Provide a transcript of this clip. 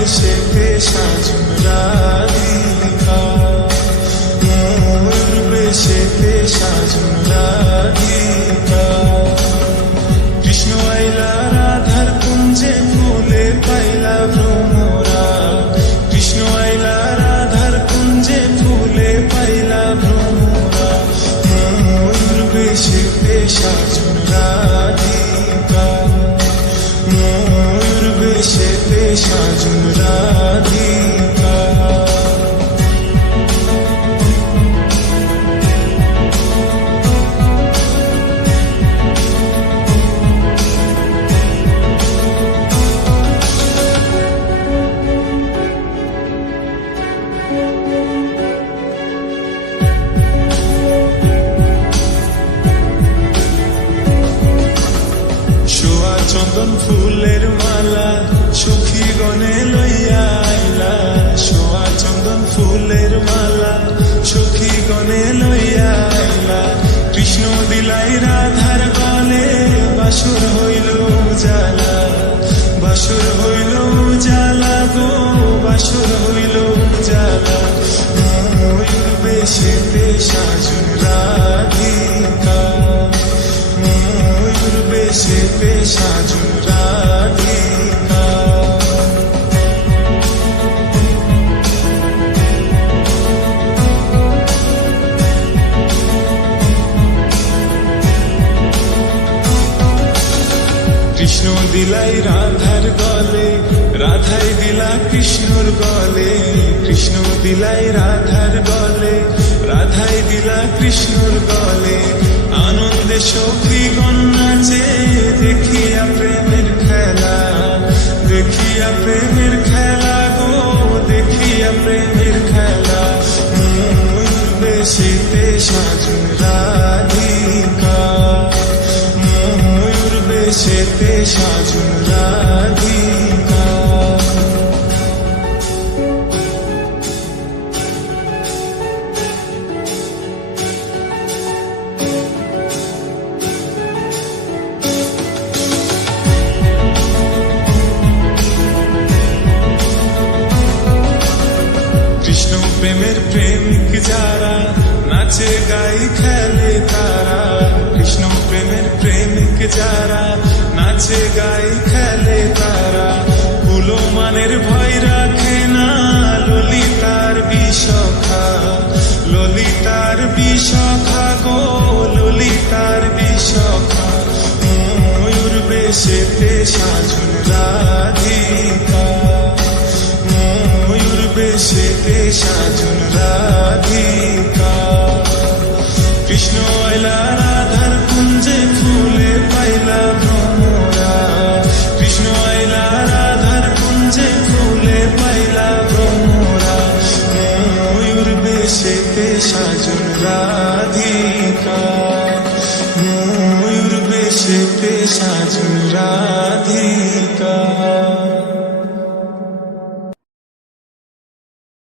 বেশেতে সাজন রাধিকা, ময়ূর বেশেতে সাজন রাধিকা। কৃষ্ণ আইলা রাধার কুঞ্জে ফুলে পাইলা ভ্রমরা, কৃষ্ণ আইলা রাধার কুঞ্জে ফুলে পাইলা ভ্রমরা। ময়ূর বেশেতে সাজন রাধিকা, ময়ূর বেশেতে সাজন রাধিকা। চন্দন ফুলের মালা সখী গণে লইয়া আইলা, সোয়া চন্দন ফুলের মালা সখী গণে লইয়া আইলা। কৃষ্ণ দিলাই রাধার গলে, বাসুর হইল উজালা, বাসুর হইল উজালা গো, বাসুর হইল উজালা। ময়ূর বেশেতে সাজন রাধিকা, ময়ূর বেশেতে সাজন রাধিকা। কৃষ্ণ দিলাই রাধার গলে, রাধাই দিলা কৃষ্ণর গলে, কৃষ্ণ দিলাই রাধার গলে, রাধাই দিলা কৃষ্ণর গলে। আনন্দে সখীগণ নাচে দেখিয়া প্রেমের খেলা, দেখিয়া প্রেমের খেলা গো, দেখিয়া প্রেমের খেলা। ময়ূর বেশেতে সাজন রাধিকা, ময়ূর বেশেতে সাজন রাধিকা। কৃষ্ণ প্রেমের প্রেমিক যারা, নাচে গাই খেলে তারা। কৃষ্ণ প্রেমের প্রেমিক যারা, নাচে গাই খেলে তারা। কুলমানের ভয় রাখে না ললিতার বিশখা, ললিতার বিশখা গো, ললিতার বিশখা। ময়ূর বেশেতে সাজন রাধিকা, ময়ূর বেশেতে সাজন রাধিকা। কৃষ্ণ আইলা রাধার কুঞ্জে ফুলে পাইলা ভ্রমরা, কৃষ্ণ আইলা রাধার কুঞ্জে ফুলে পাইলা ভ্রমরা। ময়ূর বেশেতে সাজন রাধিকা, ময়ূর বেশেতে সাজন রাধিকা।